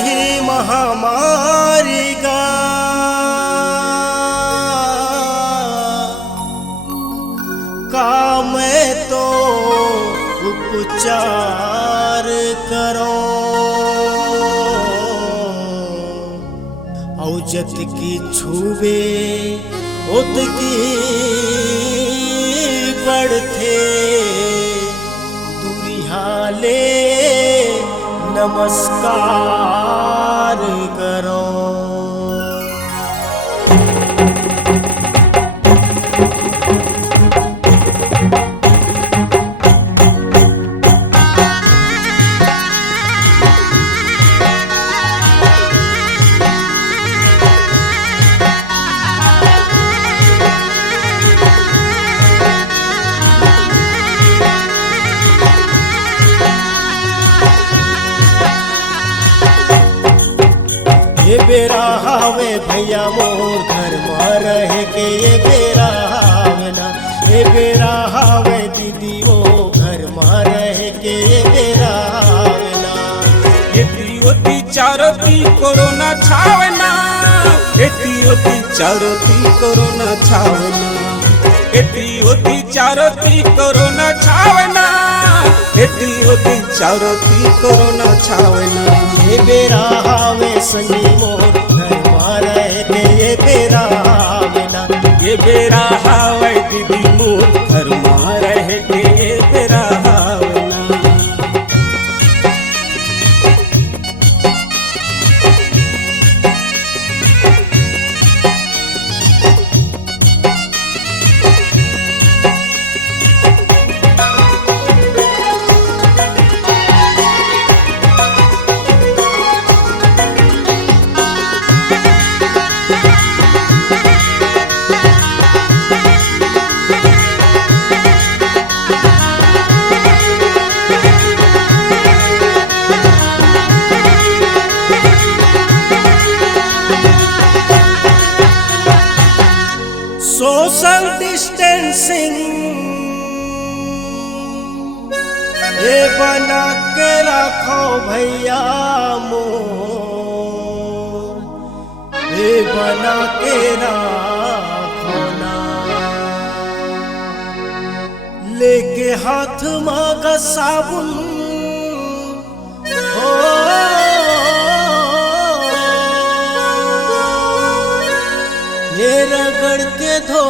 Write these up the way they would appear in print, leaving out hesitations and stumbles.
ही महामारी का काम तो उपचार करो, औजत की छुबे उत की बढ़ते दुरिहाले नमस्कार करो। ये बेरा हावे भैया मोर घर में रह के, ये बेरा हावे ना, ये बेरा हावे दीदी वो घर में रह के, ये बेरा हावे ना। एती ओती चारोती कोरोना छावना, एती ओती चारोती कोरोना छावना, एती ओती चारोती कोरोना छावना, एती ओती चारोती कोरोना छावना। ये बेरा हावे संगी मोर घर में रह के, ये बेरा हावे ना, ये बेरा हावे दीदी मोर घर में रह के, ये बेरा हावे ना। सोशल डिस्टेंसिंग ये बना के रखो भैया मोर, ये बना के रखो ना। लेके हाथ में साबुन हो, ये रगड़ के धो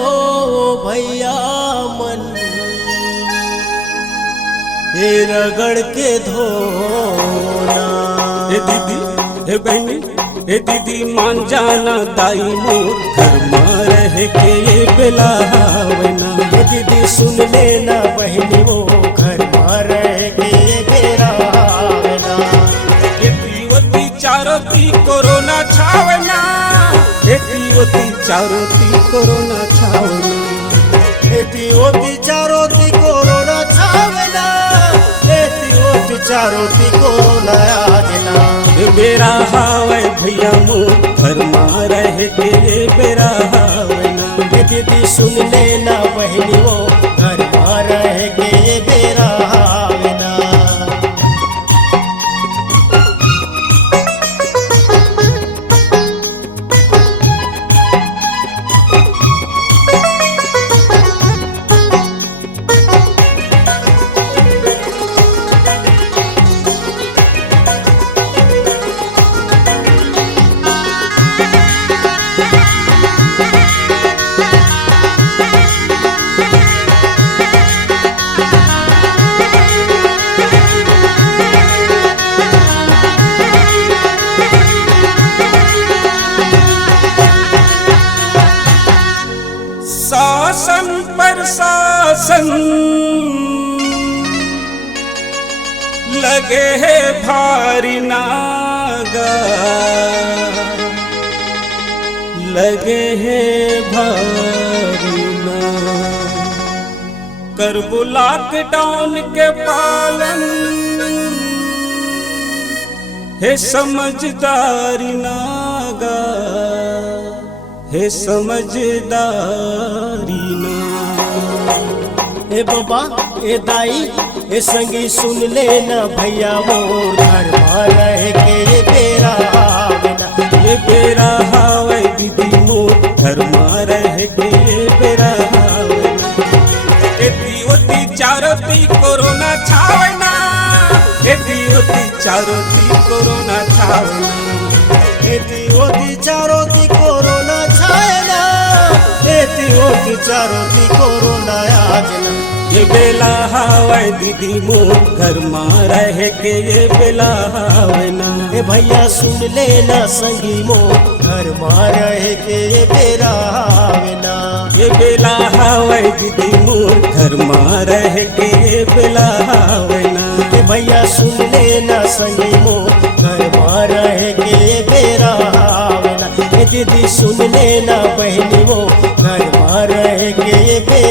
भैया मन, ये रगड़ के धोना। ए दीदी ए बहनी ए दीदी मान जाना दाई मोर घर में रह के, ये बेला हावना। ये दीदी सुन लेना बहनी वो घर में रह के, ये बेरा हावना। एती ओती चारोती कोरोना छावना, एती ओती चारोती कोरोना छावना, एती ओती चारोती कोरोना छावना, एती ओती चारोती कोरोना आगना। ये बेरा हावे भैया मोर घर में रह के, ये बेरा हावना। ये दीदी सुन लेना बहनी वो घर में रह के, ये बेरा हावना। शासन प्रशासन लगे है भारी नागा, लगे है भारी नागा। करबो लॉकडाउन के पालन, हे समझदारी नागा, हे समझदारी ना। ए बाबा ए दाई ए संगी सुन लेना भैया मोर घर में रह के बेरा आवे ना। ये बेरा हावे दीदी मोर घर में रह के ये बेरा हावे ना। एती ओती चारोती कोरोना छावे ना। एती ओती चारोती कोरोना छावे ना। एती ओती चारोती कोरोना छाए ना। एती ओती चारोती कोरोना आवे ना। ये बेला हावे दीदी मोर घर में रह के ये बेला हावे ना। ए भैया सुन लेना संगी मोर घर में रह के ये बेरा आवे ना। ये बेला हावे दीदी मोर घर में रह के ये बेला हावे ना। ए भैया सुन लेना संगी मोर घर में रह के ये बेरा आवे ना। ए दीदी सुन लेना बहनी वो घर में रह के ये बेरा